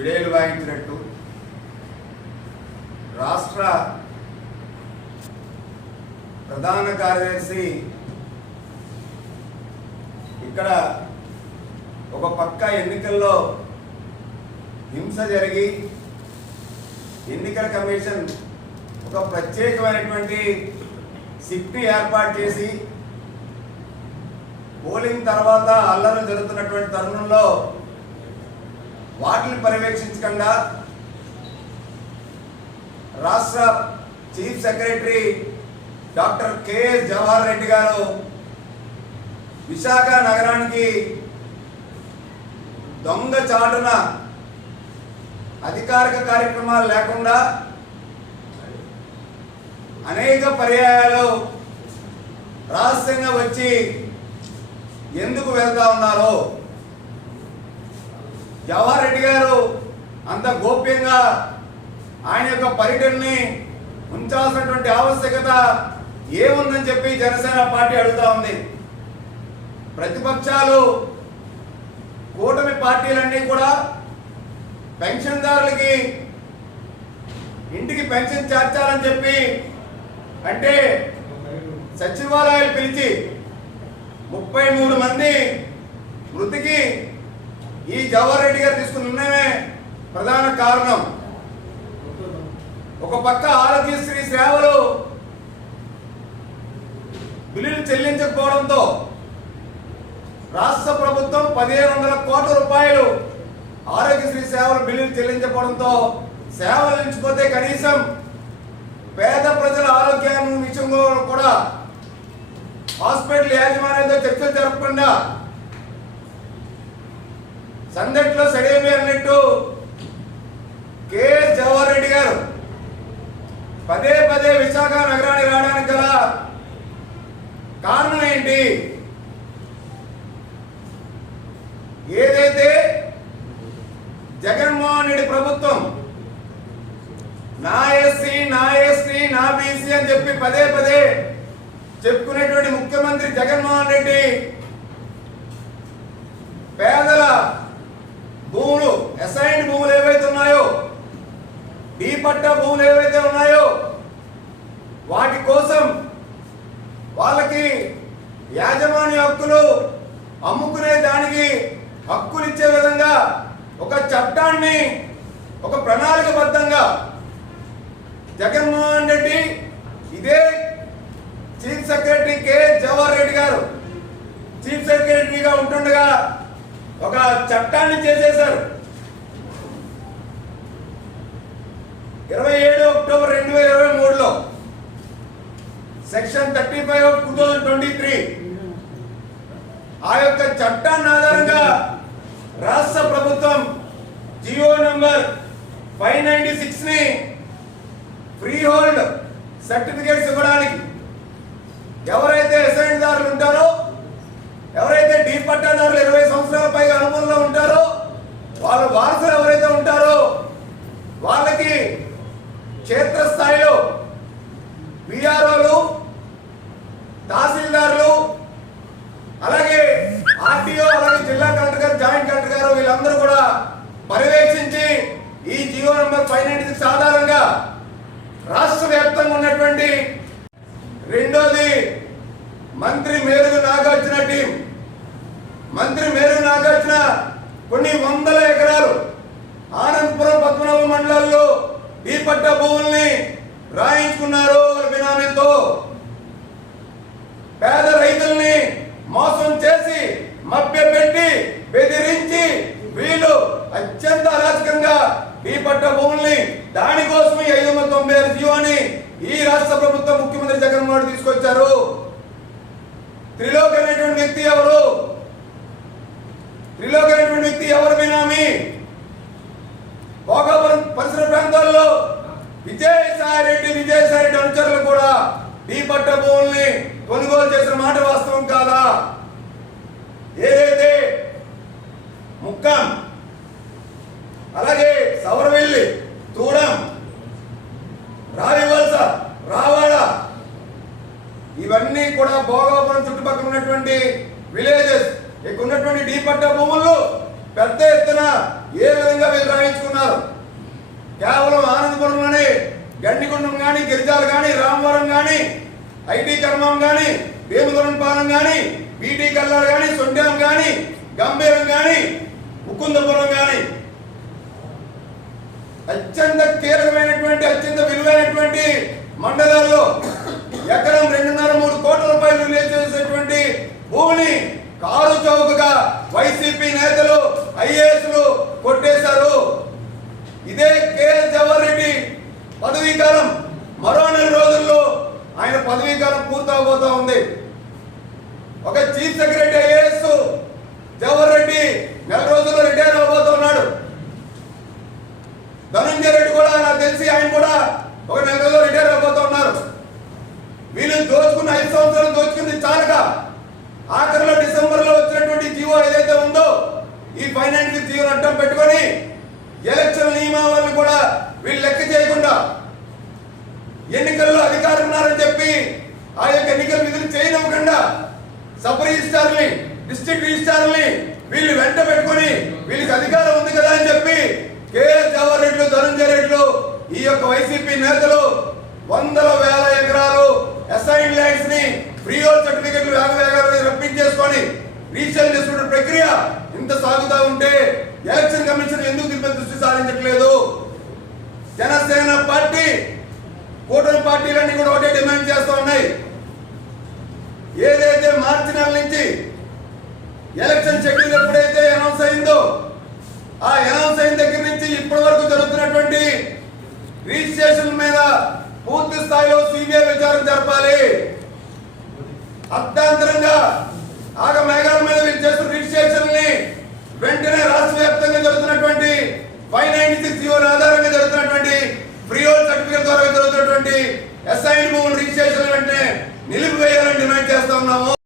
విడేలు వాయించినట్టు రాష్ట్ర ప్రధాన కార్యదర్శి ఇక్కడ ఒక పక్క ఎన్నికల్లో హింస జరిగి ఎన్నికల కమిషన్ ఒక ప్రత్యేకమైనటువంటి సిట్ని ఏర్పాటు చేసి పోలింగ్ తర్వాత అల్లర్లు జరుగుతున్నటువంటి తరుణంలో వాటిని పర్యవేక్షించకుండా రాష్ట్ర chief secretary doctor KS Jawahar Reddy గారు విశాఖ నగరానికి దొంగ చాటున అధికారిక కార్యక్రమాలు లేకుండా అనేక పర్యాయాలు రహస్యంగా వచ్చి ఎందుకు వెళ్తా ఉన్నారో, జవహర్ రెడ్డి గారు అంత గోప్యంగా ఆయన యొక్క పర్యటనని ఉంచాల్సినటువంటి ఆవశ్యకత ఏముందని చెప్పి జనసేన పార్టీ అడుగుతా ఉంది. ప్రతిపక్షాలు కూటమి పార్టీలన్నీ కూడా పెన్షన్దారులకి ఇంటికి పెన్షన్ చేర్చాలని చెప్పి అంటే సచివాలయాలు పిలిచి 33 మంది మృతికి ఈ జవహర్ రెడ్డి గారు తీసుకున్న నిర్ణయమే ప్రధాన కారణం. ఒక పక్క ఆరోగ్యశ్రీ సేవలు బిల్లులు చెల్లించకపోవడంతో రాష్ట్ర ప్రభుత్వం 1500 కోట్ల రూపాయలు ఆరోగ్యశ్రీ సేవలు బిల్లులు చెల్లించకపోవడంతో సేవలు నిలిచిపోతే కనీసం పేద ప్రజల ఆరోగ్యాన్ని విషయంలో కూడా హాస్పిటల్ యాజమాన్యంతో చర్చలు జరపకుండా సందట్లో సడేమి అన్నట్టు కెఎస్ జవహర్ రెడ్డి గారు పదే పదే విశాఖ నగరానికి రావడానికి గల కారణం ఏంటి? ఏదైతే జగన్మోహన్ రెడ్డి ప్రభుత్వం నా ఎస్సీ నా ఎస్టీ నా బీసీ అని చెప్పి పదే పదే చెప్పుకునేటువంటి ముఖ్యమంత్రి జగన్మోహన్ రెడ్డి పేదల భూములు, అసైన్డ్ భూములు ఏవైతే ఉన్నాయో, డీ పట్టా భూములు ఏవైతే ఉన్నాయో వాటి కోసం వాళ్ళకి యాజమాన్య హక్కులు అమ్ముకునే దానికి హక్కులు ఇచ్చే విధంగా ఒక చట్టాన్ని ఒక ప్రణాళికబద్ధంగా జగన్మోహన్ రెడ్డి ఇదే chief secretary KS Jawahar Reddy గారు చీఫ్ సెక్రటరీగా ఉంటుండగా ఒక చట్టాన్ని చేసేశారు. 27 అక్టోబర్ 2023లో సెక్షన్ 35 ఆఫ్ 2023 ఆ యొక్క చట్టాన్ని ఆధారంగా రాష్ట్ర ప్రభుత్వం జియో నంబర్ 596 ని ఫ్రీ హోల్డ్ సర్టిఫికేట్స్ ఇవ్వడానికి ఎవరైతే అసైన్డ్ దారులు ఉంటారో, ఎవరైతే డీ పట్టాదారులు 20 సంవత్సరాల పైగా అనుభవంలో ఉంటారో, వాళ్ళ వారసులు ఎవరైతే ఉంటారో వాళ్ళకి క్షేత్రస్థాయిలో విఆర్ఓలు, తహసీల్దారులు, అలాగే ఆర్టీఓ, అలాగే జిల్లా కలెక్టర్ గారు, జాయింట్ కలెక్టర్ గారు వీళ్ళందరూ కూడా పర్యవేక్షించి ఈ జియో నంబర్ 596 ఆధారంగా రాష్ట్ర వ్యాప్తంగా ఉన్నటువంటి రెండోది మంత్రి మేరుగు నాగార్జున టీం. మంత్రి మేరుగు నాగార్జున కొన్ని వందల ఎకరాలు ఆనందపురం, పద్మనాభ మండలాల్లో ఈ పట్ట భూముల్ని రాయించుకున్నారు. బినామీతో పేద రైతుల్ని మోసం చేసి మభ్యపెట్టి బెదిరించి వీళ్ళు అత్యంత అరాచకంగా ఈ పట్ట భూముల్ని దానికోసం 596 జీవోని ఈ రాష్ట్ర ప్రభుత్వం ముఖ్యమంత్రి జగన్మోహన్ రెడ్డి తీసుకొచ్చారు. త్రిలోక్ అనేటువంటి వ్యక్తి ఎవరు? త్రిలోక్ అనేటువంటి వ్యక్తి ఎవరు బినామీ? భోగాపురం పరిసర ప్రాంతాల్లో విజయసాయి రెడ్డి అనుచరులు కూడా ఈ పట్ట భూముల్ని కొనుగోలు చేసిన మాట వాస్తవం కాదా? ఏదైతే ముక్కం, అలాగే సౌరవెల్లి, తూడం, రావివలస, రావాడ ఇవన్నీ కూడా భోగాపురం చుట్టుపక్కల ఉన్నటువంటి విలేజెస్, ఇక్కడ ఉన్నటువంటి డీ పట్టా భూముల్లో పెద్ద ఎత్తున ఏ విధంగా వీళ్ళు రాయించుకున్నారు. కేవలం ఆనందపురంలోనే గండిగుండం కానీ, గిరిజాలు కానీ, రామవరం కానీ, ఐటీ కర్మం కానీ, భీమవరంపాలెం కానీ, బీటీ కల్లారు కానీ, సొండ్యాం కానీ, గంభీరం కానీ, ముకుందపురం కానీ అత్యంత కీలకమైనటువంటి అత్యంత విలువైనటువంటి మండలాల్లో ఎకరం 2.5-3 కోట్ల రూపాయలు విలువ చేసేటువంటి భూమిని కారు చౌకగా వైసీపీ నేతలు ఐఏఎస్లు కొట్టేశారు. ఇదే కేఎస్ జవహర్ రెడ్డి పదవీ కాలం మరో 4 రోజుల్లో ఆయన పదవీ కాలం పూర్తవబోతా ఉంది. ఒక chief secretary IAS Jawahar Reddy 4 రోజుల్లో రిటైర్ అవబోతున్నాడు. ధనంజయ రెడ్డి కూడా నాకు తెలిసి ఆయన కూడా ఒక 4 రోజుల్లో రిటైర్ అవబోతున్నారు. వీళ్ళు దోచుకున్న 5 సంవత్సరాలు దోచుకుంది చాలక ఆఖరిలో డిసెంబర్లో వచ్చినటువంటి జీవో ఏదైతే ఉందో ఈ ఫైనాన్షియల్ జీవో అడ్డం పెట్టుకొని ఎలక్షన్ నియమావళిని కూడా వీళ్ళు లెక్క చేయకుండా ఎన్నికల్లో అధికారం ఉన్నారని చెప్పి ఆ యొక్క ఎన్నికల విధులు చేయనివ్వకుండా సబ్ రిజిస్ట్రార్ని, డిస్ట్రిక్ట్ రిజిస్ట్రార్ని వీళ్ళు వెంట పెట్టుకొని వీళ్ళకి అధికారం ఉంది కదా అని చెప్పి కేఎస్ జవహర్ రెడ్డి, ధనంజయ రెడ్డిలు ఈ యొక్క వైసీపీ నేతలు వందల వేల ఎకరాలు అసైన్ ల్యాండ్స్ ని ఫ్రీ హోల్డ్ సర్టిఫికెట్లు వేగవేగాలు రప్పించేసుకొని రీసేల్ చేసుకునే ప్రక్రియ ఇంత సాగుతా ఉంటే ఎలక్షన్ కమిషన్ ఎందుకు దీనిపై దృష్టి సారించట్లేదు? జనసేన పార్టీ, కూటమి పార్టీలన్నీ కూడా ఒకటే డిమాండ్ చేస్తూ ఉన్నాయి. ఏదైతే మార్చి నెల నుంచి ఎలక్షన్ షెడ్యూల్ ఎప్పుడైతే అనౌన్స్ అయిందో ఆ అనౌన్స్ అయిన దగ్గర నుంచి ఇప్పటి వరకు జరుగుతున్నటువంటి రిజిస్ట్రేషన్ మీద పూర్తి స్థాయిలో సిబిఐ విచారణ జరపాలి. అర్థాంతరంగా ఆగమేఘాల మీద వీళ్ళు చేస్తున్న రిజిస్ట్రేషన్ ని వెంటనే రాష్ట్ర వ్యాప్తంగా జరుగుతున్నటువంటి 596 ఆధారంగా జరుగుతున్నటువంటి ఫ్రీ హోల్డ్ సర్టిఫికేట్ ద్వారా జరుగుతున్నటువంటి అసైన్డ్ భూముల రిజిస్ట్రేషన్ వెంటనే నిలిపివేయాలని డిమాండ్ చేస్తా ఉన్నాము.